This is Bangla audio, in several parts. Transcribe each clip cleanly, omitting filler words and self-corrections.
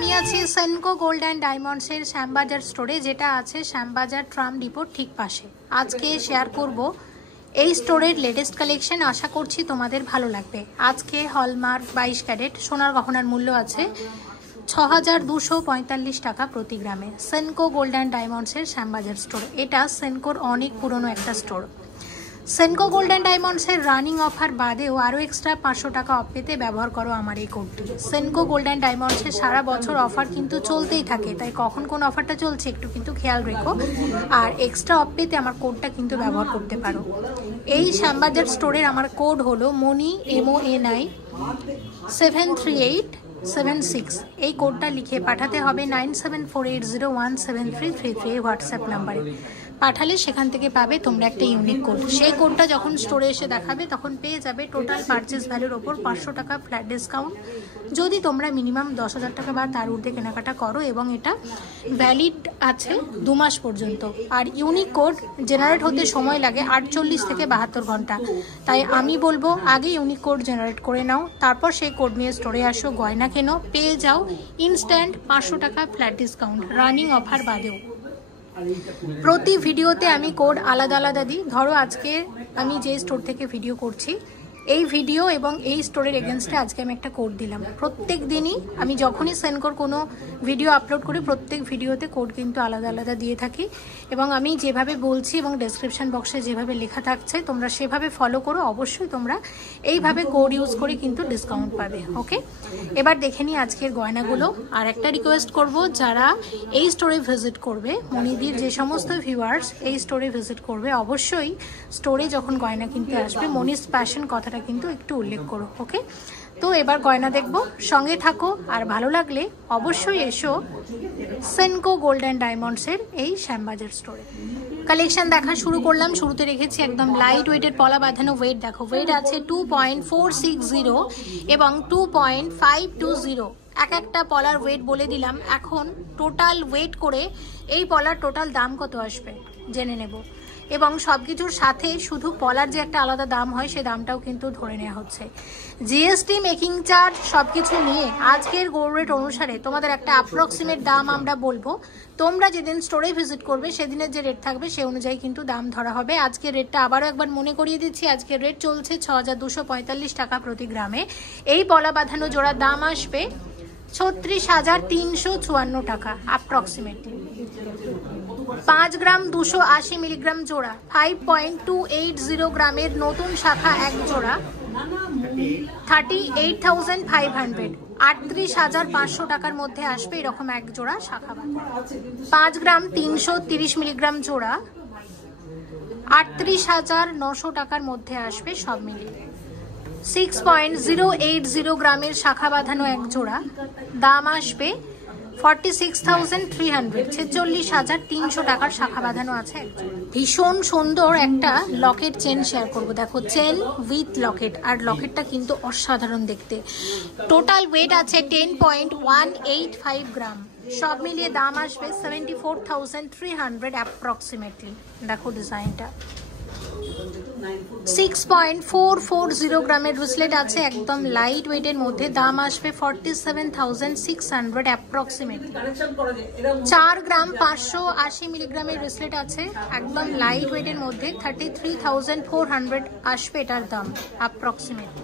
আমি আছি সেনকো গোল্ড অ্যান্ড ডায়মন্ডসের শ্যামবাজার স্টোরে, যেটা আছে শ্যামবাজার ট্রাম ডিপোর ঠিক পাশে। আজকে শেয়ার করব এই স্টোরের লেটেস্ট কালেকশন। আশা করছি তোমাদের ভালো লাগবে। আজকে হলমার্ক 22 ক্যারেট সোনার গহনার মূল্য আছে 6245 টাকা প্রতি গ্রামে। সেনকো গোল্ড অ্যান্ড ডায়মন্ডসের শ্যামবাজার স্টোর। এটা সেনকোর অনেক পুরনো একটা স্টোর। সেনকো গোল্ড অ্যান্ড ডায়মন্ডসের রানিং অফার বাদেও আরও এক্সট্রা 500 টাকা অফ পেতে ব্যবহার করো আমার এই কোডটি। সেনকো গোল্ড অ্যান্ড ডায়মন্ডসের সারা বছর অফার কিন্তু চলতেই থাকে, তাই কখন কোন অফারটা চলছে একটু কিন্তু খেয়াল রেখো। আর এক্সট্রা অফ পেতে আমার কোডটা কিন্তু ব্যবহার করতে পারো। এই শ্যামবাজার স্টোরের আমার কোড হলো মনি MONI 73876। এই কোডটা লিখে পাঠাতে হবে 9748017333 হোয়াটসঅ্যাপ নাম্বারে। পাঠালে সেখান থেকে পাবে তোমরা একটা ইউনিক কোড। সেই কোডটা যখন স্টোরে এসে দেখাবে তখন পেয়ে যাবে টোটাল পারচেস ভ্যালুর ওপর 500 টাকা ফ্ল্যাট ডিসকাউন্ট, যদি তোমরা মিনিমাম 10,000 টাকা বা তার ঊর্ধ্বে কেনাকাটা করো। এবং এটা ভ্যালিড আছে 2 মাস পর্যন্ত। আর ইউনিক কোড জেনারেট হতে সময় লাগে 48 থেকে 72 ঘন্টা। তাই আমি বলবো আগে ইউনিক কোড জেনারেট করে নাও, তারপর সেই কোড নিয়ে স্টোরে আসো, গয়না কেনো, পেয়ে যাও ইনস্ট্যান্ট 500 টাকা ফ্ল্যাট ডিসকাউন্ট রানিং অফার বাদেও। প্রতি ভিডিওতে আমি কোড আলাদা আলাদা দিই। ধরো আজকে আমি যে স্টোর থেকে ভিডিও করছি, এই ভিডিও এবং এই স্টোরের এগেনস্টে আজকে আমি একটা কোড দিলাম। প্রত্যেক দিনই আমি যখনই সেনকোর কোনো ভিডিও আপলোড করি প্রত্যেক ভিডিওতে কোড কিন্তু আলাদা আলাদা দিয়ে থাকি। এবং আমি যেভাবে বলছি এবং ডেসক্রিপশন বক্সে যেভাবে লেখা থাকছে তোমরা সেভাবে ফলো করো। অবশ্যই তোমরা এইভাবে কোড ইউজ করে কিন্তু ডিসকাউন্ট পাবে। ওকে, এবার দেখে নিই আজকের গয়নাগুলো। আর একটা রিকোয়েস্ট করব, যারা এই স্টোরে ভিজিট করবে, মনিদির যে সমস্ত ভিউয়ার্স এই স্টোরে ভিজিট করবে, অবশ্যই স্টোরে যখন গয়না কিনতে আসবে মনিস প্যাশন কথাটা কিন্তু একটু উল্লেখ করো। ওকে, তো এবার গয়না দেখবো, সঙ্গে থাকো। আর ভালো লাগলে অবশ্যই এসো সেনকো গোল্ড অ্যান্ড ডায়মন্ডসের এই শ্যামবাজার স্টোরে। কালেকশন দেখা শুরু করলাম। শুরুতে রেখেছি একদম লাইট ওয়েটের পলা বাঁধানো। ওয়েট দেখো, ওয়েট আছে 2.460 এবং 2.520। এক একটা পলার ওয়েট বলে দিলাম। এখন টোটাল ওয়েট করে এই পলার টোটাল দাম কত আসবে জেনে নেব। এবং সব কিছুর সাথে শুধু পলার যে একটা আলাদা দাম হয় সে দামটাও কিন্তু ধরে নেওয়া হচ্ছে। জিএসটি, মেকিং চার্জ সব কিছু নিয়ে আজকের গোল্ড রেট অনুসারে তোমাদের একটা অ্যাপ্রক্সিমেট দাম আমরা বলবো। তোমরা যেদিন স্টোরে ভিজিট করবে সেদিনের যে রেট থাকবে সে অনুযায়ী কিন্তু দাম ধরা হবে। আজকের রেটটা আবারও একবার মনে করিয়ে দিচ্ছি। আজকের রেট চলছে 6245 টাকা প্রতি গ্রামে। এই পলা বাঁধানো জোড়ার দাম আসবে 36,354 টাকা অ্যাপ্রক্সিমেটলি। 5 গ্রাম 280 মিলিগ্রাম জোড়া 5.280 গ্রামের নতুন শাখা এক জোড়া 38,500 38,500 টাকার মধ্যে আসবে এরকম এক জোড়া শাখা বাঁধা। 5 গ্রাম 330 মিলিগ্রাম জোড়া 38,900 টাকার মধ্যে আসবে সব মিলিয়ে। 6.080 গ্রামের শাখা বাঁধানো এক জোড়া দাম আসবে 46,300 46,300 টাকার শাখা বাঁধানো আছে। ভীষণ সুন্দর একটা লকেট চেন শেয়ার করব। দেখো, চেন উইথ লকেট, আর লকেটটা কিন্তু অসাধারণ দেখতে। টোটাল ওয়েট আছে 10.185 গ্রাম। সব মিলিয়ে দাম আসবে 74,300 অ্যাপ্রক্সিমেটলি। দেখো ডিজাইনটা। 6.440 গ্রামের ব্রেসলেট আছে একদম লাইট ওয়েটের মধ্যে, দাম আসবে 47,600 অ্যাপ্রক্সিমেটলি। 4 গ্রাম 580 মিলিগ্রামের ব্রেসলেট আছে একদম লাইট ওয়েটের মধ্যে, 33,400 আসবে এটার দাম অ্যাপ্রক্সিমেটলি।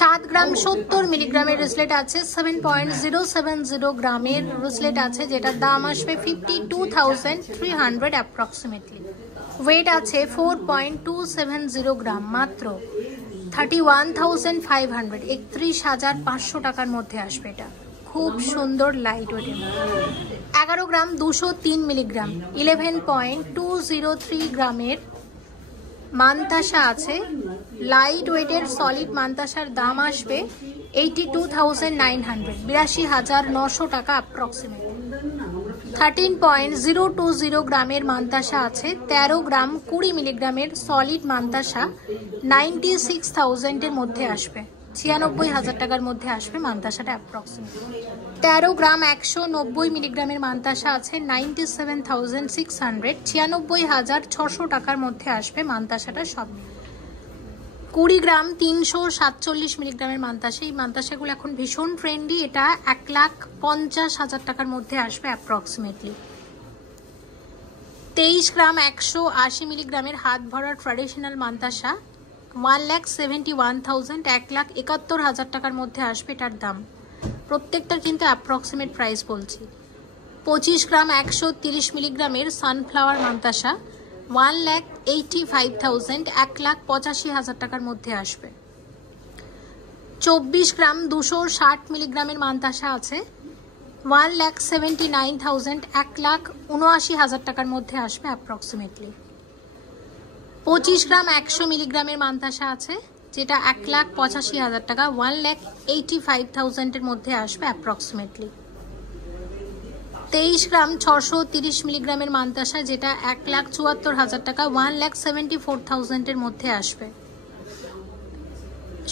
7 গ্রাম 70 মিলিগ্রামের ব্রেসলেট আছে 7.070 গ্রামের ব্রেসলেট আছে যেটার দাম আসবে 52,300 অ্যাপ্রক্সিমেটলি। ওয়েট আছে 4.270 গ্রাম, মাত্র 31,500 31,500 টাকার মধ্যে আসবে। এটা খুব সুন্দর লাইট ওয়েটের। 11 গ্রাম 203 মিলিগ্রাম 11.203 গ্রামের মানতাসা আছে লাইট ওয়েটের সলিড মানতাসার দাম আসবে 82,900 82,900 টাকা অ্যাপ্রক্সিমেট। 13.020 গ্রামের মানতাসা আছে 13 গ্রাম 20 মিলিগ্রামের সলিড মানতাসা 96,000 এর মধ্যে আসবে, 96,000 টাকার মধ্যে আসবে মানতাসাটা অ্যাপ্রক্সিমেট। 13 গ্রাম 190 মিলিগ্রামের মানতাসা আছে 97,600 96,600 টাকার মধ্যে আসবে মানতাসাটা সব। 20 গ্রাম 347 মিলিগ্রামের মান্তাসা। এই মান্তাসাগুলো এখন ভীষণ ট্রেন্ডি। এটা 1,50,000 টাকার মধ্যে আসবে অ্যাপ্রক্সিমেটলি। 23 গ্রাম 180 মিলিগ্রামের হাত ভরা ট্র্যাডিশনাল মান্তাসা 1,71,000, 1,71,000 টাকার মধ্যে আসবে এটার দাম। প্রত্যেকটার কিন্তু অ্যাপ্রক্সিমেট প্রাইস বলছি। 25 গ্রাম 130 মিলিগ্রামের সানফ্লাওয়ার মান্তাসা 1,85,000, 1,85,000 টাকার মধ্যে আসবে। 24 গ্রাম 260 মিলিগ্রামের মান্তাসা আছে 1,79,000, 1,79,000 টাকার মধ্যে আসবে অ্যাপ্রক্সিমেটলি। 25 গ্রাম 100 মিলিগ্রামের মান্তাসা আছে যেটা 1,85,000 টাকা, 1,85,000 এর মধ্যে আসবে অ্যাপ্রক্সিমেটলি। 23 গ্রাম 630 মিলিগ্রামের মান্তাসা যেটা 1,74,000 টাকা, 1,74,000 এর মধ্যে আসবে।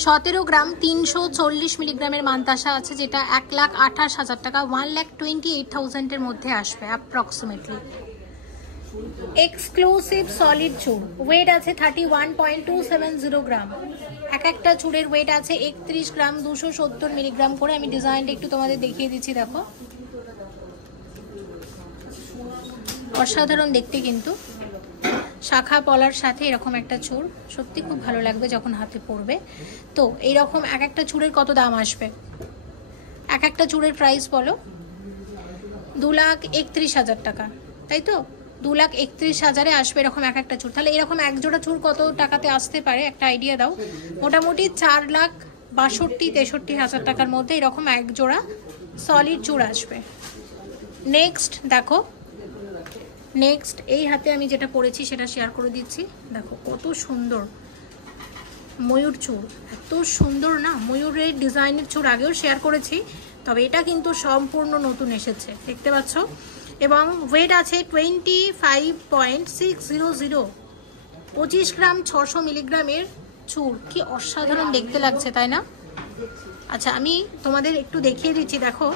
17 গ্রাম 340 মিলিগ্রামের মান্তাসা আছে যেটা 1,28,000 টাকা, 1,28,000 এর মধ্যে আসবে অ্যাপ্রক্সিমেটলি। এক্সক্লুসিভ সলিড চুড় ওয়েট আছে 31.270 গ্রাম। এক একটা চুড়ের ওয়েট আছে 31 গ্রাম 270 মিলিগ্রাম করে। আমি ডিজাইনটা একটু তোমাদের দেখিয়ে দিচ্ছি, দেখো অসাধারণ দেখতে কিন্তু। শাখা পলার সাথে এরকম একটা চুড় সত্যি খুব ভালো লাগবে যখন হাতে পড়বে। তো এইরকম এক একটা চুড়ের কত দাম আসবে? এক একটা চুড়ের প্রাইস বলো? 2,31,000 টাকা, তাই তো? 2,31,000-এ আসবে এরকম এক একটা চুড়। তাহলে এরকম এক জোড়া চুড় কত টাকাতে আসতে পারে একটা আইডিয়া দাও। মোটামুটি 4,62,000-63,000 টাকার মধ্যে এরকম এক জোড়া সলিড চুড় আসবে। নেক্সট দেখো, নেক্সট এই হাতে আমি যেটা পরেছি সেটা শেয়ার করে দিচ্ছি। দেখো কত সুন্দর ময়ূর চূড়, এত সুন্দর না। ময়ূরের ডিজাইনের চূড় আগেও শেয়ার করেছি, তবে এটা কিন্তু সম্পূর্ণ নতুন এসেছে, দেখতে পাচ্ছ। এবং ওয়েট আছে 25.600, 25 গ্রাম 600 মিলিগ্রামের চূড়। কি অসাধারণ দেখতে লাগছে, তাই না? আচ্ছা আমি তোমাদের একটু দেখিয়ে দিচ্ছি। দেখো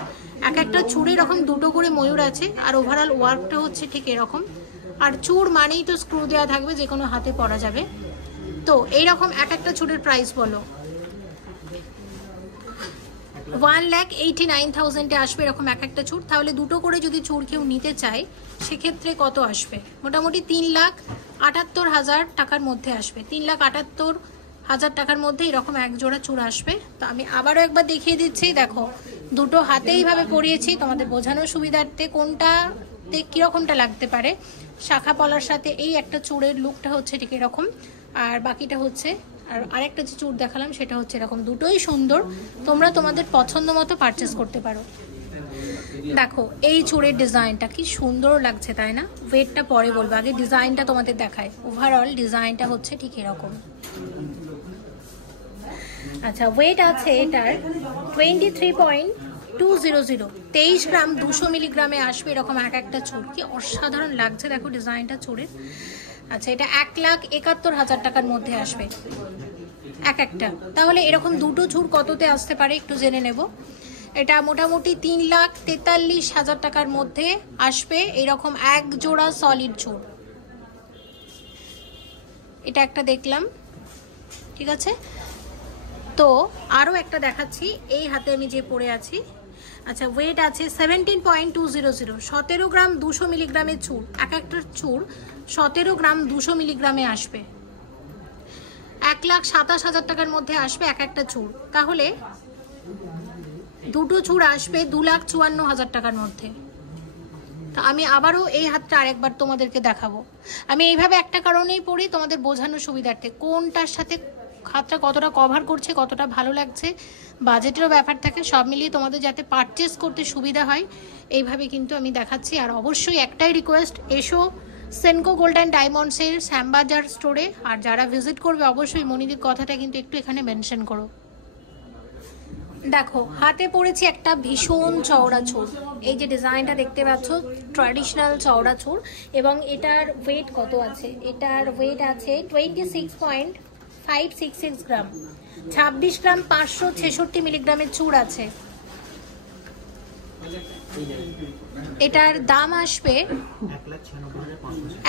এক একটা চূড়ে এরকম দুটো করে ময়ূর আছে, আর ওভারঅল ওয়ার্কটা হচ্ছে ঠিক এরকম। আর চূড় মানেই তো স্ক্রু দেওয়া থাকবে, যে কোনো হাতে পরা যাবে। তো এইরকম এক একটা চূড়ের প্রাইস বলো? 1,89,000-এ আসবে এরকম এক একটা চূড়। তাহলে দুটো করে যদি চূড় কেউ নিতে চায় সেক্ষেত্রে কত আসবে? মোটামুটি 3,78,000 টাকার মধ্যে আসবে। 3,78,000 টাকার মধ্যে এরকম এক জোড়া চূড় আসবে। তো আমি আবারও একবার দেখিয়ে দিচ্ছি। দেখো দুটো হাতে এইভাবে পরিয়েছি তোমাদের বোঝানোর সুবিধার্থে কোনটাতে কীরকমটা লাগতে পারে। শাখা পলার সাথে এই একটা চূড়ের লুকটা হচ্ছে ঠিক এরকম, আর বাকিটা হচ্ছে আর আরেকটা যে চূড় দেখালাম সেটা হচ্ছে এরকম। দুটোই সুন্দর, তোমরা তোমাদের পছন্দ মতো পারচেস করতে পারো। দেখো এই চূড়ের ডিজাইনটা কি সুন্দর লাগছে, তাই না? ওয়েটটা পরে বলবো, আগে ডিজাইনটা তোমাদের দেখায়। ওভারঅল ডিজাইনটা হচ্ছে ঠিক এরকম। আচ্ছা ওয়েট আছে এটার 23.200, 23 গ্রাম 200 মিলিগ্রামে আসবে এরকম এক একটা চূড়। কি অসাধারণ লাগছে দেখো ডিজাইনটা চূড়ের। আচ্ছা এটা 1,71,000 টাকার মধ্যে আসবে এক একটা। তাহলে এরকম দুটো চূড় কততে আসতে পারে একটু জেনে নেব। এটা মোটামুটি 3,43,000 টাকার মধ্যে আসবে এরকম এক জোড়া সলিড চূড়। এটা একটা দেখলাম, ঠিক আছে। তো আরও একটা দেখাচ্ছি, এই হাতে আমি যে পরে আছি। আচ্ছা ওয়েট আছে 17.200, 17 গ্রাম 200 মিলিগ্রামের চূড়। এক একটা চূড় 17 গ্রাম 200 মিলিগ্রামে আসবে। 1,27,000 টাকার মধ্যে আসবে এক একটা চূড়। তাহলে দুটো চূড় আসবে 2,54,000 টাকার মধ্যে। তো আমি আবারও এই হাতটা আরেকবার তোমাদেরকে দেখাবো। আমি এইভাবে একটা কারণেই পড়ি তোমাদের বোঝানোর সুবিধার্থে, কোনটার সাথে হাতটা কতটা কভার করছে, কতটা ভালো লাগছে, বাজেটেরও ব্যাপার থাকে, সব মিলিয়ে তোমাদের যাতে পারচেস করতে সুবিধা হয় এইভাবে কিন্তু আমি দেখাচ্ছি। আর অবশ্যই একটাই রিকোয়েস্ট, এসো সেনকো গোল্ড অ্যান্ড ডায়মন্ডসের শ্যামবাজার স্টোরে। আর যারা ভিজিট করবে অবশ্যই মনিদির কথাটা কিন্তু একটু এখানে মেনশন করো। দেখো হাতে পড়েছি একটা ভীষণ চওড়া চূড়। এই যে ডিজাইনটা দেখতে পাচ্ছ ট্র্যাডিশনাল চওড়া চূড়। এবং এটার ওয়েট কত আছে? এটার ওয়েট আছে 26.566 গ্রাম। 26 গ্রাম 566 মিলিগ্রামের চূড় আছে। এটার দাম আসবে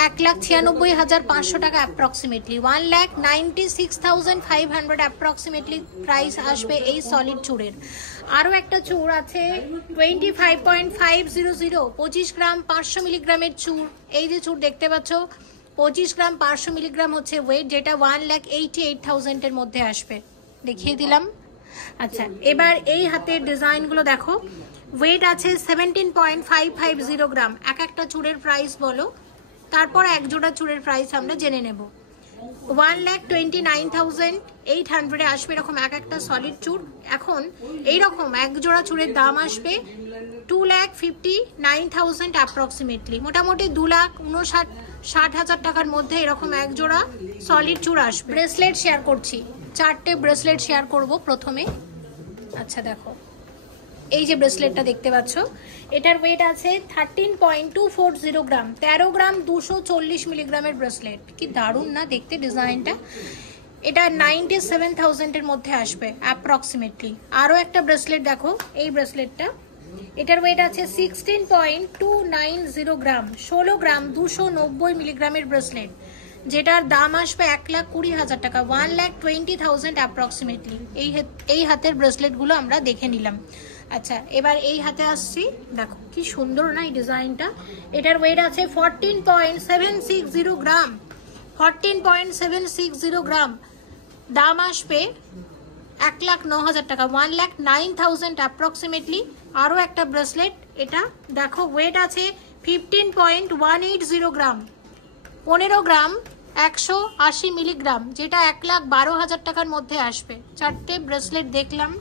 1,96,500 টাকা অ্যাপ্রক্সিমেটলি, 1,96,500 অ্যাপ্রক্সিমেটলি প্রাইস আসবে এই সলিড চুড়ের। আরও একটা চুড় আছে 25.500, 25 গ্রাম 500 মিলিগ্রামের চুড়। এই যে চুড় দেখতে পাচ্ছ 25 গ্রাম 500 মিলিগ্রাম হচ্ছে ওয়েট, যেটা 1,88,000 মধ্যে আসবে, দেখিয়ে দিলাম। আচ্ছা, এবার এই হাতের ডিজাইনগুলো দেখো। ওয়েট আছে 17.550 গ্রাম। এক একটা চুড়ের প্রাইস বলো, তারপর এক জোড়া চুড়ের প্রাইস আমরা জেনে নেব। 1,29,800 আসবে এরকম এক একটা সলিড চুড়। এখন এইরকম এক জোড়া চুড়ের দাম আসবে 2,59,000 অ্যাপ্রক্সিমেটলি, মোটামুটি 2,59,000 টাকার মধ্যে এরকম এক জোড়া সলিড চুড় আসবে। ব্রেসলেট শেয়ার করছি, 4টে ব্রেসলেট শেয়ার করব প্রথমে। আচ্ছা দেখো, এই যে ব্রেসলেটটা দেখতে পাচ্ছ, এটার ওয়েট আছে 13.240 গ্রাম, 13 গ্রাম 240 মিলিগ্রামের ব্রেসলেট। কি দারুণ না দেখতে ডিজাইনটা। এটা 97,000 মধ্যে আসবে অ্যাপ্রক্সিমেটলি। আরও একটা ব্রেসলেট দেখো, এই ব্রেসলেটটা, এটার ওয়েট আছে 16.290 গ্রাম, 16 গ্রাম 290 মিলিগ্রামের ব্রেসলেট, যেটার দাম আসবে 1,20,000 টাকা, 1,20,000 অ্যাপ্রক্সিমেটলি। এই হাতের ব্রেসলেটগুলো আমরা দেখে নিলাম। আচ্ছা, এবার এই হাতে আসছি, দেখো কি সুন্দর না এই ডিজাইনটা। এটার ওয়েট আছে 14.760 গ্রাম, 14.760 গ্রাম, দাম আসবে 1,09,000 টাকা, 1,09,000 অ্যাপ্রক্সিমেটলি। আরও একটা ব্রেসলেট, এটা দেখো ওয়েট আছে 15.180 গ্রাম, 15 গ্রাম 180 মিলিগ্রাম, যেটা 1,12,000 টাকার মধ্যে আসবে। 4টে ব্রেসলেট দেখলাম,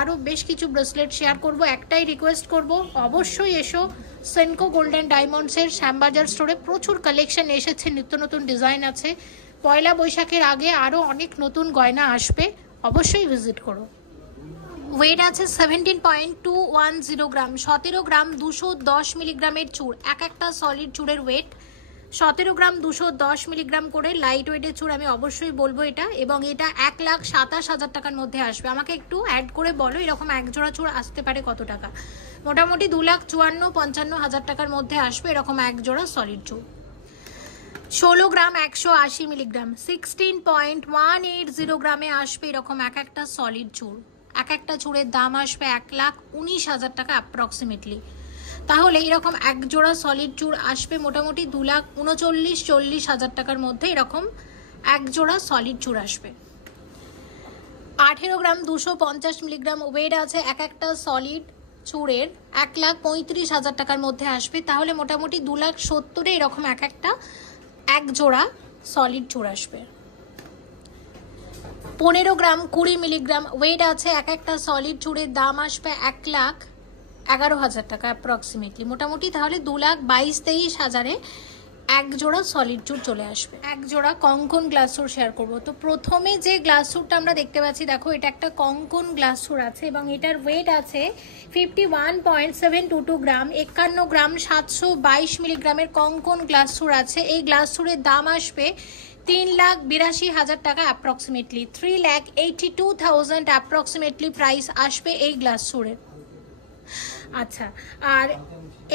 আরও বেশ কিছু ব্রেসলেট শেয়ার করব। একটাই রিকোয়েস্ট করব, অবশ্যই এসো সেনকো গোল্ডেন ডায়মন্ডসের শ্যামবাজার স্টোরে। প্রচুর কালেকশন এসেছে, নিত্য নতুন ডিজাইন আছে। পয়লা বৈশাখের আগে আরও অনেক নতুন গয়না আসবে, অবশ্যই ভিজিট করো। ওয়েট আছে 17.210 গ্রাম, 17 গ্রাম 210 মিলিগ্রামের চুড়। এক একটা সলিড চুড়ের ওয়েট 17 গ্রাম 210 মিলিগ্রাম করে, লাইট ওয়েটের চুড় আমি অবশ্যই বলবো এটা। এবং এটা 1,27,000 টাকার মধ্যে আসবে। আমাকে একটু অ্যাড করে বলো এরকম এক জোড়া চুড় আসতে পারে কত টাকা। মোটামুটি 2,54,000-55,000 টাকার মধ্যে আসবে এরকম এক জোড়া সলিড চুড়। 16 গ্রাম 180 মিলিগ্রাম, 16.180 গ্রামে আসবে এরকম এক একটা সলিড চুড়। এক একটা চুড়ের দাম আসবে 1,19,000 টাকা অ্যাপ্রক্সিমেটলি। তাহলে এরকম এক জোড়া সলিড চুড় আসবে মোটামুটি 2,39,40,000 টাকার মধ্যে এরকম এক জোড়া সলিড চুড় আসবে। 18 গ্রাম 250 মিলিগ্রাম ওয়েট আছে এক একটা সলিড চুড়ের, 1,35,000 টাকার মধ্যে আসবে। তাহলে মোটামুটি 2,70,000 এরকম এক একটা এক জোড়া সলিড চুড় আসবে। 15 গ্রাম 20 মিলিগ্রাম ওয়েট আছে এক একটা সলিড চুড়ের, দাম আসবে 1,11,000 টাকা অ্যাপ্রক্সিমেটলি, মোটামুটি তাহলে 2,22,000-23,000-এ এক জোড়া সলিড চুড় চলে আসবে। এক জোড়া কঙ্কন গ্লাস চুড় শেয়ার করবো। তো প্রথমে যে গ্লাস চুড়টা আমরা দেখতে পাচ্ছি, দেখো এটা একটা কঙ্কন গ্লাস চুড় আছে এবং এটার ওয়েট আছে 51.722 গ্রাম, 51 গ্রাম 722 মিলিগ্রামের কঙ্কন গ্লাস চুড় আছে। এই গ্লাস চুড়ের দাম আসবে 3,82,000 টাকা অ্যাপ্রক্সিমেটলি, 3,82,000 অ্যাপ্রক্সিমেটলি প্রাইস আসবে এই গ্লাস চুড়ের। আচ্ছা, আর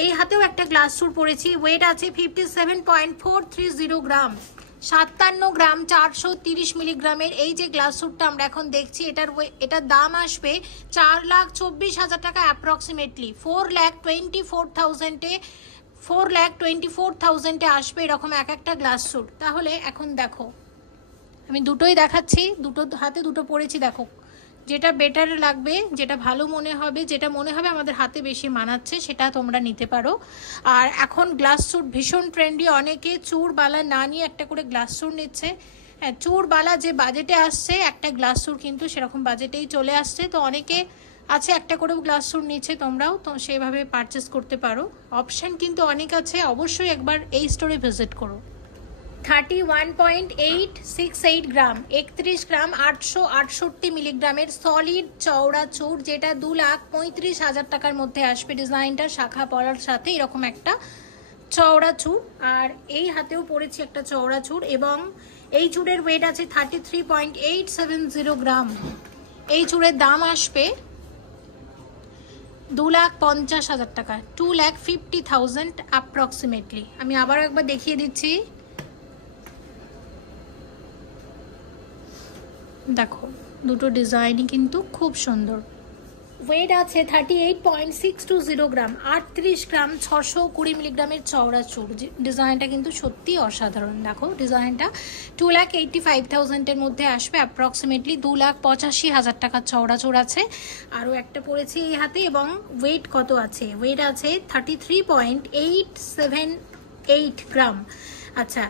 এই হাতেও একটা গ্লাস চুড় পড়েছি, ওয়েট আছে 57.430 গ্রাম, 57 গ্রাম 430 মিলিগ্রামের। এই যে গ্লাস চুড়টা আমরা এখন দেখছি, এটার দাম আসবে 4,24,000 টাকা অ্যাপ্রক্সিমেটলি, 4,24,000-এ 4,24,000-এ আসবে এরকম এক একটা গ্লাস চুড়। তাহলে এখন দেখো, আমি দুটোই দেখাচ্ছি, দুটো হাতে দুটো পড়েছি, দেখো যেটা বেটার লাগবে, যেটা ভালো মনে হবে, যেটা মনে হবে আমাদের হাতে বেশি মানাচ্ছে সেটা তোমরা নিতে পারো। আর এখন গ্লাস চুড় ভীষণ ট্রেন্ডি, অনেকে চুড় বালা না নিয়ে একটা করে গ্লাস চুড় নিচ্ছে। হ্যাঁ, চুড় বালা যে বাজেটে আসছে, একটা গ্লাস চুড় কিন্তু সেরকম বাজেটেই চলে আসছে। তো অনেকে আছে একটা করেও গ্লাস চুড় নিচ্ছে, তোমরাও তো সেভাবে পারচেস করতে পারো, অপশান কিন্তু অনেক আছে। অবশ্যই একবার এই স্টোরে ভিজিট করো। 31.868 গ্রাম, 31 গ্রাম 868 মিলিগ্রামের সলিড চওড়া চুড়, যেটা 2,35,000 টাকার মধ্যে আসবে। ডিজাইনটা শাখা পলার সাথে এরকম একটা চওড়া চুড়। আর এই হাতেও পড়েছি একটা চওড়া চুড় এবং এই চুড়ের ওয়েট আছে 33.870 গ্রাম। এই চুড়ের দাম আসবে 2,50,000 টাকা, 2,50,000 অ্যাপ্রক্সিমেটলি। আমি আবার একবার দেখিয়ে দিচ্ছি, দেখো দুটো ডিজাইনই কিন্তু খুব সুন্দর। ওয়েট আছে 38.620 গ্রাম, 38 গ্রাম, 620 মিলিগ্রামের চওড়া চুড়। ডিজাইনটা কিন্তু সত্যি অসাধারণ। দেখো ডিজাইনটা 2,85,000 এর মধ্যে আসবে অ্যাপ্রক্সিমেটলি, 2,85,000 টাকার চওড়া চুড় আছে। আরও একটা পড়েছি এই হাতে, এবং ওয়েট কত আছে? ওয়েট আছে 33.878 গ্রাম। আচ্ছা,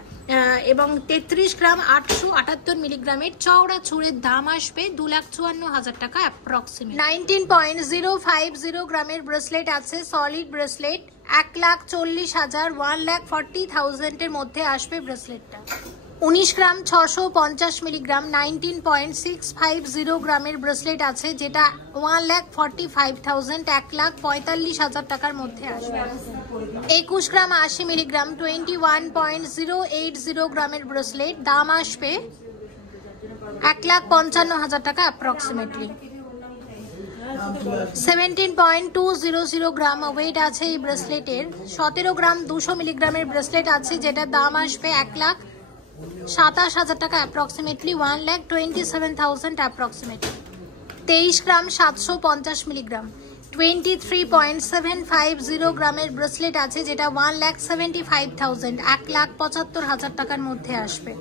এবং 33 গ্রাম 878 মিলিগ্রামের চওড়া চুড়ের দাম আসবে 2,54,000 টাকা অ্যাপ্রক্সিমেট। 19.050 গ্রামের ব্রেসলেট আছে, সলিড ব্রেসলেট, 1,40,000, 1,40,000 এর মধ্যে আসবে ব্রেসলেটটা। 19 গ্রাম 650 মিলিগ্রাম, 19.650 গ্রামের ব্রেসলেট আছে, যেটা 1,45,000, 1,45,000 টাকার মধ্যে আসবে। 21 গ্রাম 80 মিলিগ্রাম, 21.080 গ্রামের ব্রেসলেট, দাম আসবে 1,55,000 টাকা অ্যাপ্রক্সিমেটলি। 17.200 গ্রাম ওয়েট আছে এই ব্রেসলেটের। 17 গ্রাম 200 মিলিগ্রামের ব্রেসলেট আছে, যেটার দাম আসবে 1,27,000 টাকা অ্যাপ্রক্সিমেটলি, 1,27,000 অ্যাপ্রক্সিমেটলি। 23 গ্রাম 750 মিলিগ্রাম, 23.750 গ্রামের ব্রেসলেট আছে, যেটা 1,75,000, 1,75,000 টাকার মধ্যে আসবে।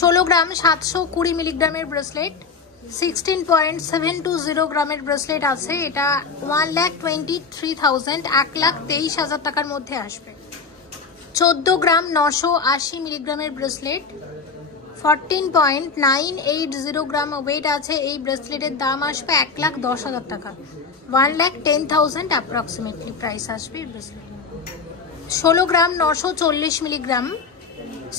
16 গ্রাম 720 মিলিগ্রামের ব্রেসলেট, 16.720 গ্রামের ব্রেসলেট আছে, এটা 1,23,000, 1,23,000 টাকার মধ্যে আসবে। 14 গ্রাম 980 মিলিগ্রামের ব্রেসলেট, 14.980 গ্রাম ওয়েট আছে এই ব্রেসলেটের, দাম আসবে 1,10,000 টাকা, 1,10,000 অ্যাপ্রক্সিমেটলি প্রাইস আসবে এই ব্রেসলেট। 16 গ্রাম 940 মিলিগ্রাম,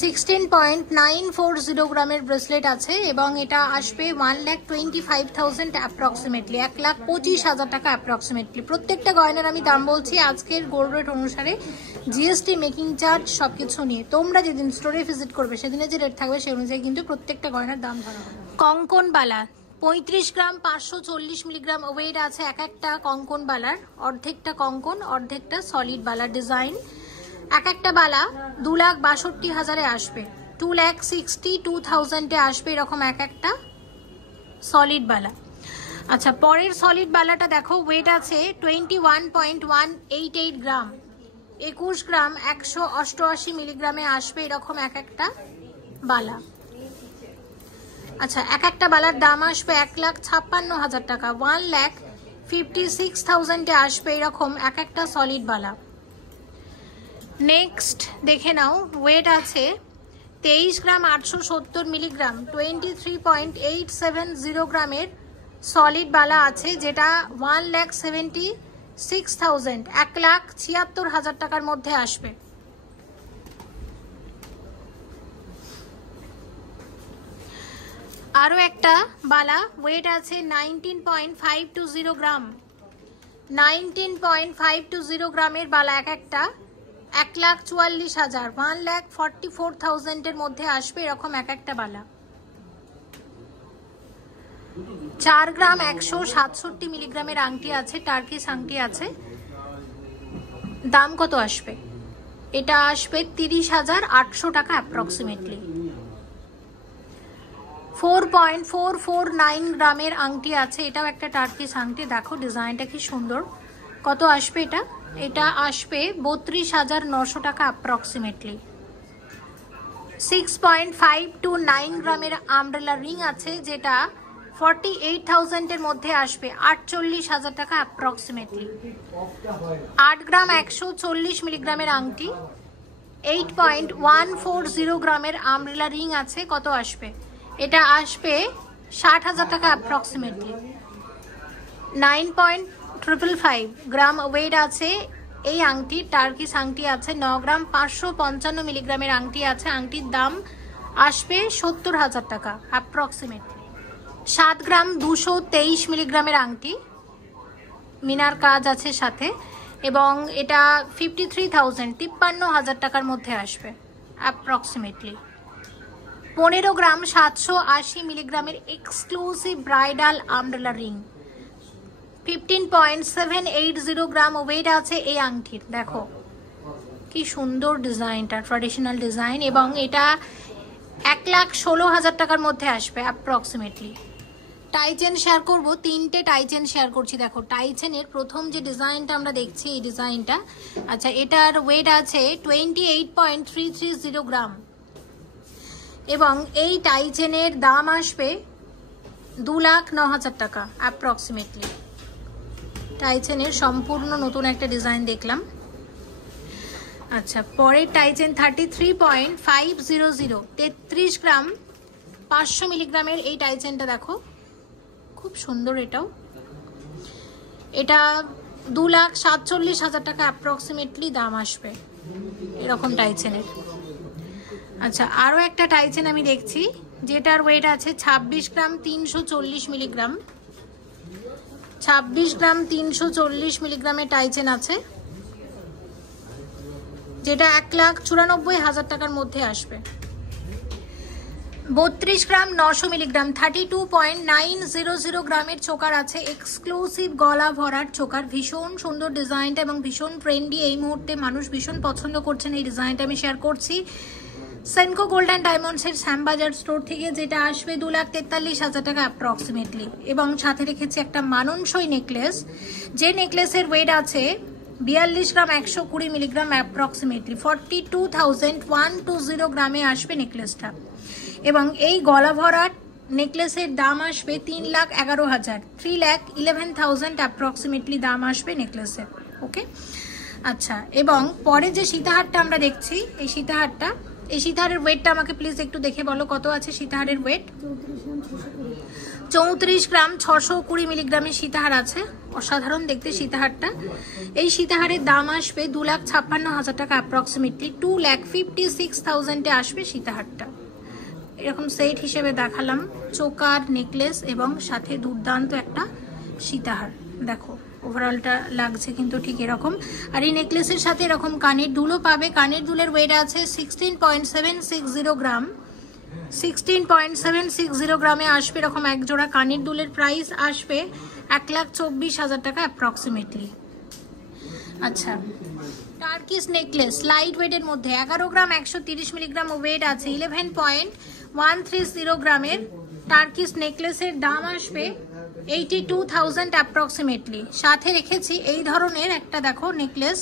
16.940 গ্রামের ব্রেসলেট আছে, এবং এটা আসবে 1,25,000 অ্যাপ্রক্সিমেটলি, 1,25,000 টাকা অ্যাপ্রক্সিমেটলি। প্রত্যেকটা গয়নার আমি দাম বলছি আজকের গোল্ড রেট অনুসারে, জিএসটি, মেকিং চার্জ সবকিছু নিয়ে। তোমরা যেদিন স্টোরে ভিজিট করবে সেদিনে যে রেট থাকবে সেই অনুযায়ী কিন্তু প্রত্যেকটা গয়নার দাম ধরা হবে। কঙ্কন বালা 35 গ্রাম 540 মিলিগ্রাম ওয়েট আছে এক একটা কঙ্কন বালার, অর্ধেকটা কঙ্কন অর্ধেকটা সলিড বালার ডিজাইন। এক একটা বালা 2,62,000 আসবে, 2,62,000 আসবে এরকম এক একটা সলিড বালা। আচ্ছা, পরের সলিড বালাটা দেখো, ওয়েট আছে 21.188 গ্রাম, 21 গ্রাম 188 মিলিগ্রামে আসবে এরকম এক একটা বালা। আচ্ছা, এক একটা বালার দাম আসবে 1,56,000 টাকা, 1,56,000 আসবে এরকম এক একটা সলিড বালা। নেক্সট দেখে নাও, ওয়েট আছে 23 গ্রাম 870 মিলিগ্রাম, 23.870 গ্রামের সলিড বালা আছে, যেটা 1,76,000, 1,76,000 টাকার মধ্যে আসবে। আরও একটা বালা ওয়েট আছে 19.520 গ্রাম, 19.520 গ্রামের বালা এক একটা 1,44,000, 1,44,000 এর মধ্যে আসবে এরকম এক একটা বালা। 4 গ্রাম 167 মিলিগ্রামের আংটি আছে, টার্কিশ আংটি আছে, দাম কত আসবে? এটা আসবে 30,800 টাকা অ্যাপ্রক্সিমেটলি। 4.449 গ্রামের আংটি আছে, এটাও একটা টার্কিশ আংটি, দেখো ডিজাইনটা কি সুন্দর। কত আসবে এটা? এটা আসবে 32,900 টাকা অ্যাপ্রক্সিমেটলি। 6.529 গ্রামের আমব্রেলা রিং আছে, যেটা 48,000 এর মধ্যে আসবে, 48,000 টাকা অ্যাপ্রক্সিমেটলি। 8 গ্রাম 140 মিলিগ্রামের আংটি, 8.140 গ্রামের আমব্রেলা রিং আছে, কত আসবে? এটা আসবে 60,000 টাকা অ্যাপ্রক্সিমেটলি। 9.555 গ্রাম ওয়েট আছে এই আংটি, টার্কিশ আংটি আছে। 9 গ্রাম 555 মিলিগ্রামের আংটি আছে, আংটির দাম আসবে 70,000 টাকা অ্যাপ্রক্সিমেটলি। 7 গ্রাম 223 মিলিগ্রামের আংটি, মিনার কাজ আছে সাথে, এবং এটা 53,000, 53,000 টাকার মধ্যে আসবে অ্যাপ্রক্সিমেটলি। 15 গ্রাম 780 মিলিগ্রামের exclusive bridal umbrella ring, 15.780 gram weight আছে এই আংটির। দেখো কি সুন্দর ডিজাইনটা, ট্র্যাডিশনাল ডিজাইন, এবং এটা 1,16,000 টাকার মধ্যে আসবে অ্যাপ্রক্সিমেটলি। টাইচেন শেয়ার করব, 3টে টাইচেন শেয়ার করছি। দেখো টাইচেনের প্রথম যে ডিজাইনটা আমরা দেখছি এই ডিজাইনটা, আচ্ছা এটার ওয়েট আছে 28.330 গ্রাম, এবং এই টাইচেনের দাম আসবে 2,09,000 টাকা অ্যাপ্রক্সিমেটলি। টাইচেনের সম্পূর্ণ নতুন একটা ডিজাইন দেখলাম। আচ্ছা পরের টাইচেন 33.500, 33 গ্রাম 500 মিলিগ্রামের এই টাইচেনটা দেখো খুব সুন্দর। এটা 2,47,000 টাকা অ্যাপ্রক্সিমেটলি দাম আসবে এরকম টাইচেনের। আচ্ছা আরও একটা টাইচেন আমি দেখছি যেটার ওয়েট আছে 26 গ্রাম 340 মিলিগ্রাম, 26 গ্রাম 340 মিলিগ্রামের টাইচেন আছে, যেটা 1,94,000 টাকার মধ্যে আসবে। 32 গ্রাম 900 মিলিগ্রাম 32.900 গ্রামের চোকার আছে, এক্সক্লুসিভ গলা ভরার চোকার, ভীষণ সুন্দর ডিজাইনটা এবং ভীষণ ট্রেন্ডি। এই মুহূর্তে মানুষ ভীষণ পছন্দ করছেন এই ডিজাইনটা। আমি শেয়ার করছি সেনকো গোল্ড অ্যান্ড ডায়মন্ডসের শ্যামবাজার স্টোর থেকে, যেটা আসবে 2,43,000 টাকা অ্যাপ্রক্সিমেটলি। এবং সাথে রেখেছি একটা মানানসই নেকলেস, যে নেকলেসের ওয়েট আছে 42 গ্রাম 120 মিলিগ্রাম অ্যাপ্রক্সিমেটলি, 42,120 গ্রামে আসবে নেকলেসটা। এবং এই গলা ভরাট নেকলেসের দাম আসবে 3,11,000, 3,11,000 অ্যাপ্রক্সিমেটলি দাম আসবে নেকলেসের। ওকে আচ্ছা, এবং পরে যে সীতাহারটা আমরা দেখছি এই সীতাহারের ওয়েটটা আমাকে প্লিজ একটু দেখে বলো কত আছে সীতাহারের ওয়েট। 34 গ্রাম 620 মিলিগ্রামের সীতাহার আছে, অসাধারণ দেখতে সীতাহারটা। এই সীতাহারের দাম আসবে 2,56,000 টাকা অ্যাপ্রক্সিমেটলি, 2,56,000 আসবে সীতাহারটা। এরকম সেট হিসেবে দেখালাম, চোকার নেকলেস এবং সাথে দুর্দান্ত একটা সীতাহার। দেখো ওভারঅলটা লাগছে কিন্তু ঠিক এরকম। আর এই নেকলেসের সাথে এরকম কানের দুলও পাবে। কানের দুলের ওয়েট আছে 16.760 গ্রাম, 16.760 গ্রামে আসবে এরকম এক জোড়া কানের দুলের প্রাইস আসবে 1,24,000 টাকা অ্যাপ্রক্সিমেটলি। আচ্ছা টার্কিশ নেকলেস লাইট ওয়েটের মধ্যে 11 গ্রাম 130 মিলিগ্রাম ওয়েট আছে, 11.130 গ্রামের টার্কিশ নেকলেসের দাম আসবে 82,000 অ্যাপ্রক্সিমেটলি। সাথে রেখেছি এই ধরনের একটা দেখো নেকলেস,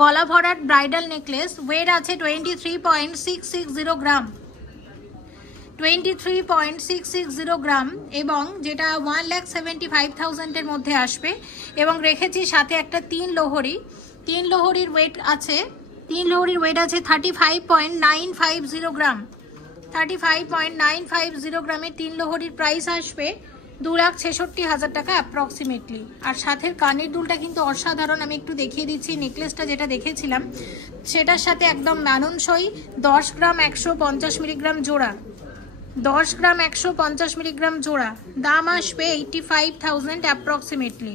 গলা ভরাট ব্রাইডাল নেকলেস, ওয়েট আছে 23.660 গ্রাম, 23.660 গ্রাম, এবং যেটা 1,75,000 এর মধ্যে আসবে। এবং রেখেছি সাথে একটা 3 লোহরির ওয়েট আছে, 3 লোহরির ওয়েট আছে 35.950 গ্রাম, 35.950 গ্রামের 3 লোহরির প্রাইস আসবে 2,66,000 টাকা অ্যাপ্রক্সিমেটলি। আর সাথের কানের দুলটা কিন্তু অসাধারণ, আমি একটু দেখিয়ে দিচ্ছি। নেকলেসটা যেটা দেখেছিলাম সেটার সাথে একদম মানানসই, 10 গ্রাম 150 মিলিগ্রাম জোড়া, 10 গ্রাম 150 মিলিগ্রাম জোড়া, দাম আসবে 85,000 অ্যাপ্রক্সিমেটলি।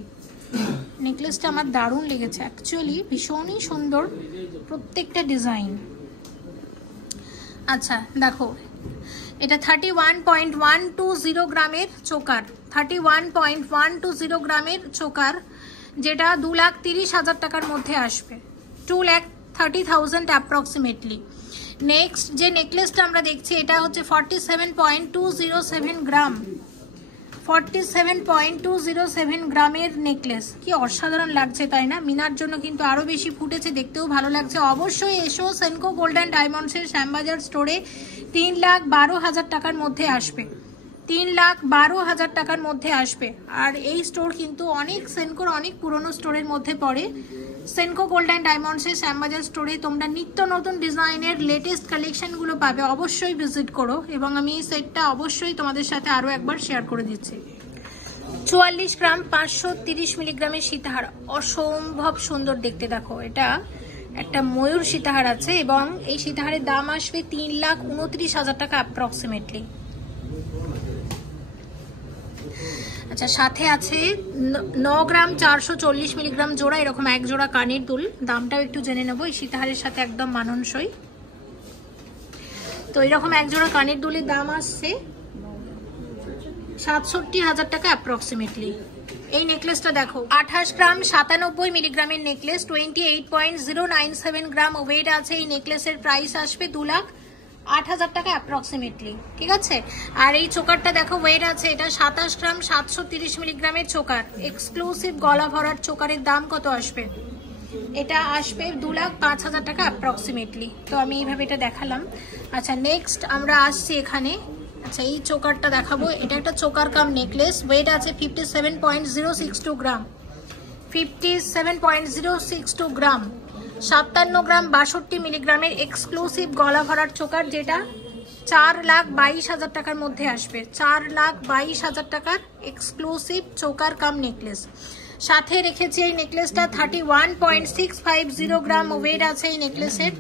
নেকলেসটা আমার দারুণ লেগেছে অ্যাকচুয়ালি, ভীষণই সুন্দর প্রত্যেকটা ডিজাইন। আচ্ছা দেখো এটা 31.120 গ্রামের চোকার, 31.120 গ্রামের চোকার, যেটা 2,30,000 টাকার মধ্যে আসবে, 2,30,000 অ্যাপ্রক্সিমেটলি। নেক্সট যে নেকলেসটা আমরা দেখছি এটা হচ্ছে 47.207 গ্রাম, 47.207 গ্রামের নেকলেস। কি অসাধারণ লাগছে তাই না? মিনার জন্য কিন্তু আরো বেশি ফুটেছে, দেখতেও ভালো লাগছে। অবশ্যই এসো সেনকো গোল্ড অ্যান্ড ডায়মন্ডসের শ্যামবাজার স্টোরে, 3,12,000 টাকার মধ্যে আসবে, 3,12,000 টাকার মধ্যে আসবে। আর এই স্টোর কিন্তু অনেক সেনকোর অনেক পুরনো স্টোরের মধ্যে পড়ে। সেনকো গোল্ড অ্যান্ড ডায়মন্ডসের শ্যামবাজার স্টোরে তোমরা নিত্য নতুন ডিজাইনের লেটেস্ট কালেকশনগুলো পাবে, অবশ্যই ভিজিট করো। এবং আমি এই সেটটা অবশ্যই তোমাদের সাথে আরও একবার শেয়ার করে দিচ্ছি। 44 গ্রাম 530 মিলিগ্রামের সীতাহার, অসম্ভব সুন্দর দেখতে। দেখো এটা একটা ময়ূর সীতাহার আছে এবং এই সীতাহারের দাম আসবে 3,29,000 টাকা অ্যাপ্রক্সিমেটলি। আচ্ছা সাথে আছে 9 গ্রাম 440 মিলিগ্রাম জোড়া এরকম এক জোড়া কানের দুল, দামটাও একটু জেনে নেবো। এই সীতাহারের সাথে একদম মানানসই। তো এরকম এক জোড়া কানের দুলের দাম আসছে 67,000 টাকা অ্যাপ্রক্সিমেটলি। এই নেকলেসটা দেখো 28 গ্রাম 97 মিলিগ্রামের নেকলেস, 28.097 গ্রাম ওয়েট আছে। এই নেকলেসের প্রাইস আসবে 2,08,000 টাকা অ্যাপ্রক্সিমেটলি, ঠিক আছে। আর এই চোকারটা দেখো ওয়েট আছে, এটা 27 গ্রাম 730 মিলিগ্রামের চোকার, এক্সক্লুসিভ গলা ভরার চোকারের দাম কত আসবে? এটা আসবে 2,05,000 টাকা অ্যাপ্রক্সিমেটলি। তো আমি এইভাবে এটা দেখালাম। আচ্ছা নেক্সট আমরা আসছি এখানে। আচ্ছা এই চোকারটা দেখাবো, এটা একটা চোকার কাম নেকলেস, ওয়েট আছে 57.062 গ্রাম, 57.062 গ্রাম, 57 গ্রাম 62 মিলিগ্রামের এক্সক্লুসিভ গলা ভরার চোকার, যেটা 4,22,000 টাকার মধ্যে আসবে। 4,22,000 টাকার এক্সক্লুসিভ চোকার কাম নেকলেস। সাথে রেখেছি এই নেকলেসটা 31.650 গ্রাম ওয়েট আছে এই নেকলেসের,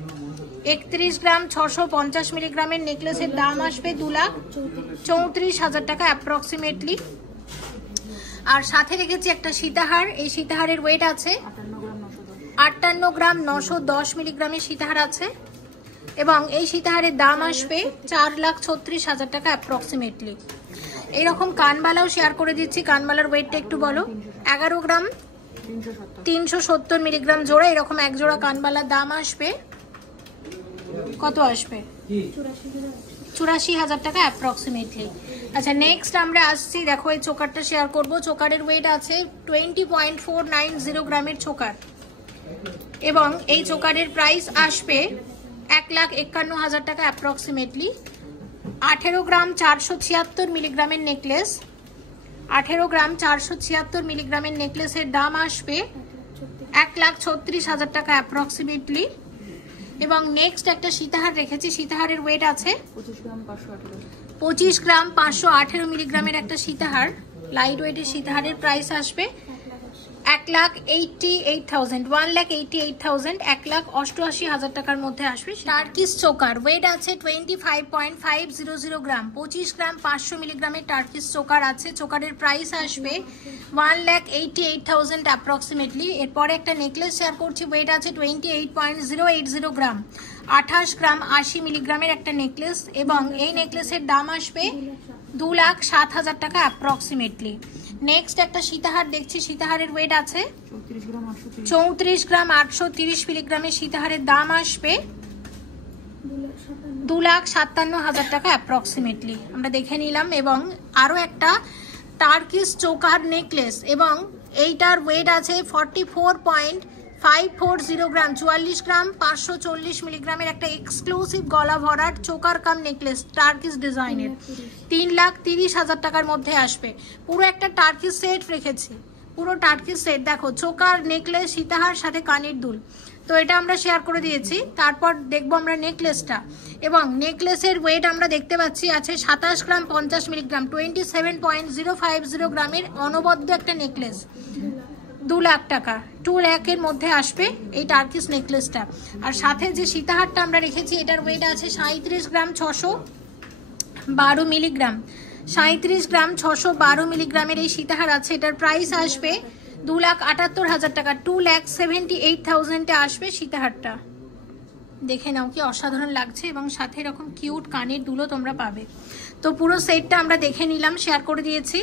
31 গ্রাম 650 মিলিগ্রামের নেকলেসের দাম আসবে 2,34,000 টাকা অ্যাপ্রক্সিমেটলি। আর সাথে রেখেছি একটা সীতাহার, এই সীতাহারের ওয়েট আছে 58 গ্রাম 910 মিলিগ্রামের সীতাহার আছে, এবং এই সীতাহারের দাম আসবে 4,36,000 টাকা অ্যাপ্রক্সিমেটলি। এইরকম কানবালাও শেয়ার করে দিচ্ছি, কানবালার ওয়েটটা একটু বলো। 11 গ্রাম 370 মিলিগ্রাম জোড়া, এরকম এক জোড়া কানবালার দাম আসবে কত আসবে? 84,000 টাকা অ্যাপ্রক্সিমেটলি। আচ্ছা নেক্সট আমরা আসছি, দেখো এই চোকারটা শেয়ার করব। চোকারের ওয়েট আছে 20.490 গ্রামের চোকার, এবং এই চোকারের প্রাইস আসবে 1,51,000 টাকা অ্যাপ্রক্সিমেটলি। 18 গ্রাম 476 মিলিগ্রামের নেকলেস, 18 গ্রাম 476 মিলিগ্রামের নেকলেসের দাম আসবে 1,36,000 টাকা অ্যাপ্রক্সিমেটলি। এবং নেক্সট একটা সীতাহার রেখেছি, সীতাহারের ওয়েট আছে 25 গ্রাম 518 মিলিগ্রামের একটা সীতাহার, লাইট ওয়েটের সীতাহারের প্রাইস আসবে 1,88,000, 1,88,000, 1,88,000 টাকার মধ্যে আসবে। টার্কিশ চোকার ওয়েট আছে 25.500 গ্রাম, 25 গ্রাম 500 মিলিগ্রামের টার্কিশ চোকার আছে, চোকারের প্রাইস আসবে 1,88,000 অ্যাপ্রক্সিমেটলি। এরপরে একটা নেকলেস শেয়ার করছি, ওয়েট আছে 28.080 গ্রাম, 28 গ্রাম 80 মিলিগ্রামের একটা নেকলেস, এবং এই নেকলেসের দাম আসবে 2,07,000 টাকা অ্যাপ্রক্সিমেটলি। নেক্সট একটা সীতাহার দেখছি, সীতাহারের ওয়েট আছে 34 গ্রাম 830 মিলিগ্রামের, সীতাহারের দাম আসবে 2,57,000 টাকা অ্যাপ্রক্সিমেটলি, আমরা দেখে নিলাম। এবং আরও একটা টার্কিশ চোকার নেকলেস, এবং এইটার ওয়েট আছে 44.540 গ্রাম, 44 গ্রাম 540 মিলিগ্রামের একটা এক্সক্লুসিভ গলা ভরার চোকার কাম নেকলেস, টার্কিশ ডিজাইনের, 3,30,000 টাকার মধ্যে আসবে। পুরো একটা টার্কিশ সেট রেখেছি, পুরো টার্কিশ সেট, দেখো চোকার নেকলেস সীতাহার সাথে কানের দুল। তো এটা আমরা শেয়ার করে দিয়েছি। তারপর দেখবো আমরা নেকলেসটা, এবং নেকলেসের ওয়েট আমরা দেখতে পাচ্ছি আছে 27 গ্রাম 50 মিলিগ্রাম, 27.050 গ্রামের অনবদ্য একটা নেকলেস, 2 লাখ টাকা, 2 লাখের মধ্যে আসবে এই টার্কিশ নেকলেসটা। আর সাথে যে সীতাহারটা আমরা রেখেছি, এটার ওয়েট আছে 37 গ্রাম 612 মিলিগ্রাম, 37 গ্রাম 612 মিলিগ্রামের এই সীতাহার আছে, এটার প্রাইস আসবে 2,78,000 টাকা, 2,78,000 আসবে সীতাহারটা। দেখে নাও কি অসাধারণ লাগছে, এবং সাথে এরকম কিউট কানের দুলও তোমরা পাবে। তো পুরো সেটটা আমরা দেখে নিলাম, শেয়ার করে দিয়েছি।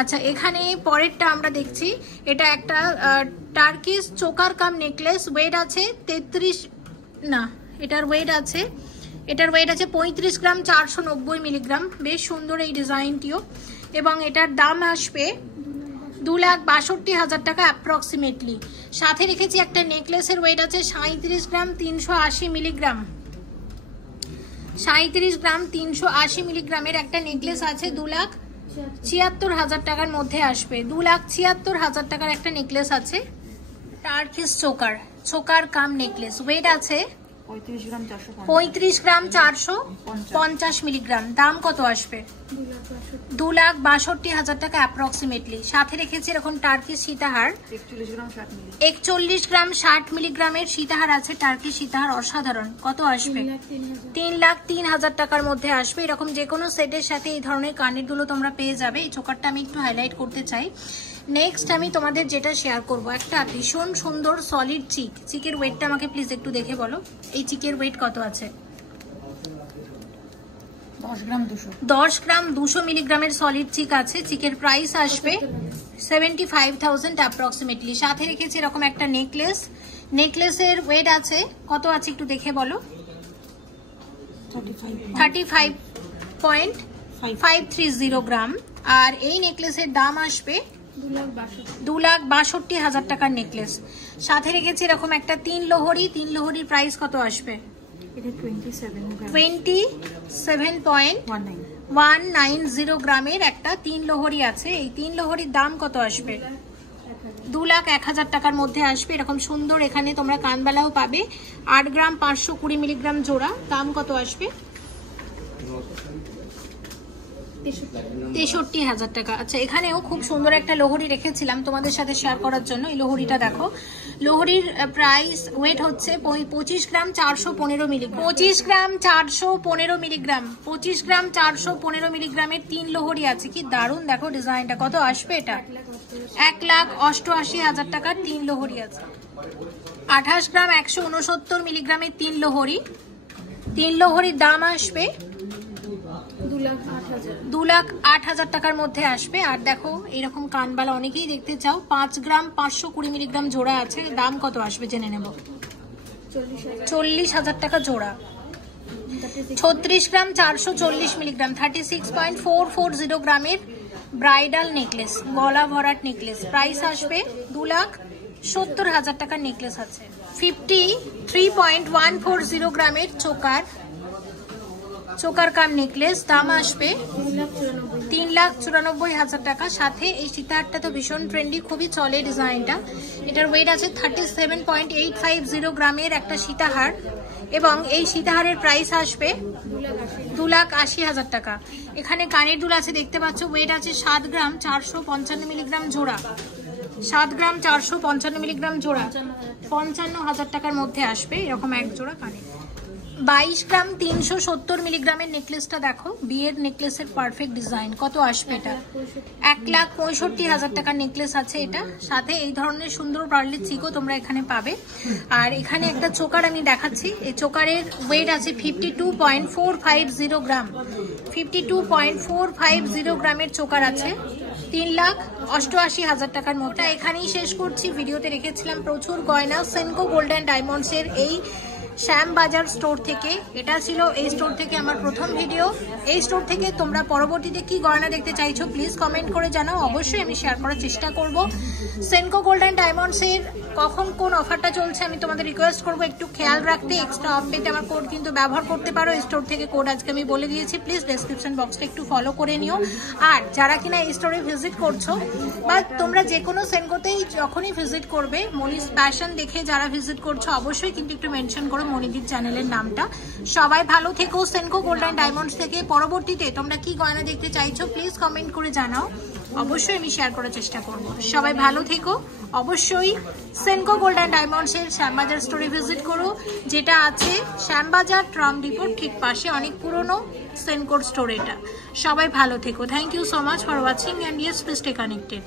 আচ্ছা এখানে পরেরটা আমরা দেখছি, এটা একটা Turkish choker cum necklace, weight আছে 35 গ্রাম 490 মিলিগ্রাম, বেশ সুন্দর এই ডিজাইনটিও, এবং এটার দাম আসবে 2,62,000 টাকা অ্যাপ্রক্সিমেটলি। সাথে রেখেছি একটা নেকলেসের ওয়েট আছে 37 গ্রাম 380 মিলিগ্রাম, 37 গ্রাম 380 মিলিগ্রামের একটা নেকলেস আছে, 2,76,000 টাকার মধ্যে আসবে। 2,76,000 টাকার একটা নেকলেস আছে, Turkish choker cum necklace, weight আছে 35 গ্রাম 450 মিলিগ্রাম, দাম কত আসবে? 2,62,000 টাকা অ্যাপ্রক্সিমেটলি। সাথে রেখেছি এরকম টার্কিশ সীতাহার, 41 গ্রাম 60 মিলিগ্রামের সীতাহার আছে, টার্কিশ সীতাহার, অসাধারণ। কত আসবে? 3,03,000 টাকার মধ্যে আসবে। এরকম যে কোনো সেটের সাথে এই ধরনের কানের দুলো তোমরা পেয়ে যাবে। এই চোকারটা আমি একটু হাইলাইট করতে চাই। নেক্সট আমি তোমাদের যেটা শেয়ার করব, একটা ভীষণ সুন্দর সলিড চিকের ওয়েটটা আমাকে প্লিজ একটু দেখে বলো, এই চিকের ওয়েট কত আছে? 10 গ্রাম 200 মিলিগ্রামের সলিড চিক আছে। চিকের প্রাইস আসবে 75,000 অ্যাপ্রক্সিমেটলি। সাথে রেখেছি এরকম একটা নেকলেস। নেকলেসের ওয়েট আছে কত আছে একটু দেখে বলো। 35.530 গ্রাম। আর এই নেকলেসের দাম আসবে 2,62,000 টাকার নেকলেস। সাথে রেখেছি এরকম একটা 3 লোহরি। 3 লোহরির প্রাইস কত আসবে? 27.190 গ্রামের একটা 3 লোহরি আছে। এই 3 লোহরির দাম কত আসবে? 2,01,000 টাকার মধ্যে আসবে। এরকম সুন্দর এখানে তোমরা কানবালাও পাবে। 8 গ্রাম 520 মিলিগ্রাম জোড়া। দাম কত আসবে? 63,000 টাকা। আচ্ছা, এখানেও খুব সুন্দর একটা লোহরি রেখেছিলাম তোমাদের সাথে শেয়ার করার জন্য। এই লোহরিটা দেখো, লোহরির প্রাইস ওয়েট হচ্ছে 25 গ্রাম 415 মিলিগ্রাম। 25 গ্রাম 415 মিলিগ্রাম। 25 গ্রাম 415 মিলিগ্রামের 3 লোহরি আছে। কি দারুণ দেখো ডিজাইনটা। কত আসবে এটা? 1,88,000 টাকার 3 লোহরি আছে। 28 গ্রাম 169 মিলিগ্রামের 3 লোহরি। 3 লোহরির দাম আসবে 2,08,000 টাকার মধ্যে আসবে। আর দেখো এরকম কানবালা অনেকেই দেখতে চাও। 5 গ্রাম 520 মিলিগ্রাম জোড়া আছে। দাম কত আসবে জেনে নেব। 40,000 টাকা জোড়া। 36 গ্রাম 440 মিলিগ্রাম 36.440 গ্রামের ব্রাইডাল নেকলেস, গলা ভরাট নেকলেস। প্রাইস আসবে 2,70,000 টাকার নেকলেস আছে। 53.140 গ্রামের চোকার কাম নেকলেস। দাম আসবে 3,94,000 টাকা। সাথে এই সীতাহারটা তো ভীষণ ট্রেন্ডি, খুবই চলে ডিজাইনটা। এটার ওয়েট আছে 37.850 গ্রামের একটা সীতাহার। এবং এই সীতাহারের প্রাইস আসবে 2,80,000 টাকা। এখানে কানের দুল আছে দেখতে পাচ্ছ। ওয়েট আছে 7 গ্রাম 455 মিলিগ্রাম জোড়া। 7 গ্রাম 455 মিলিগ্রাম জোড়া। 55,000 টাকার মধ্যে আসবে এরকম এক জোড়া কানের। 22 গ্রাম 370 মিলিগ্রামের নেকলেসটা দেখো, বিয়ের নেকলেসের পারফেক্ট ডিজাইন। কত আসবে এটা? 1,65,000 টাকার নেকলেস আছে এটা। সাথে এই ধরনের সুন্দর পার্লের চিকও তোমরা এখানে পাবে। আর এখানে একটা চোকার আমি দেখাচ্ছি। এই চোকারের ওয়েট আছে 52.450 গ্রাম। 52.450 গ্রামের চোকার আছে। 3,88,000 টাকার মধ্যে। এখানেই শেষ করছি। ভিডিওতে রেখেছিলাম প্রচুর গয়না সেনকো গোল্ড অ্যান্ড ডায়মন্ডসের এই শ্যামবাজার স্টোর থেকে। এটা ছিল এই স্টোর থেকে আমার প্রথম ভিডিও। এই স্টোর থেকে তোমরা পরবর্তীতে কি গয়না দেখতে চাইছো প্লিজ কমেন্ট করে জানাও। অবশ্যই আমি শেয়ার করার চেষ্টা করব। সেনকো গোল্ড অ্যান্ড ডায়মন্ডসের কখন কোন অফারটা চলছে আমি তোমাদের রিকোয়েস্ট করবো একটু খেয়াল রাখতে। এক্সট্রা অফ পেতে আমার কোড কিন্তু ব্যবহার করতে পারো। স্টোর থেকে কোড আজকে আমি বলে দিয়েছি। প্লিজ ডেসক্রিপশন বক্সটা একটু ফলো করে নিও। আর যারা কিনা এই স্টোরে ভিজিট করছো বা তোমরা যে কোনো সেনকোতেই যখনই ভিজিট করবে, মনিস ফ্যাশন দেখে যারা ভিজিট করছো অবশ্যই কিন্তু একটু মেনশন করো মনিদির চ্যানেলের নামটা। সবাই ভালো থেকো। সেনকো গোল্ড অ্যান্ড ডায়মন্ডস থেকে পরবর্তীতে তোমরা কি গয়না দেখতে চাইছো প্লিজ কমেন্ট করে জানাও। অবশ্যই আমি শেয়ার করার চেষ্টা করব। সবাই ভালো থেকো। অবশ্যই সেনকো গোল্ড অ্যান্ড ডায়মন্ডসের শ্যামবাজার স্টোরে ভিজিট করো, যেটা আছে শ্যামবাজার ট্রাম ডিপোর ঠিক পাশে। অনেক পুরনো সেনকোর স্টোর এটা। সবাই ভালো থেকো। Thank you so much for watching and yes please stay connected.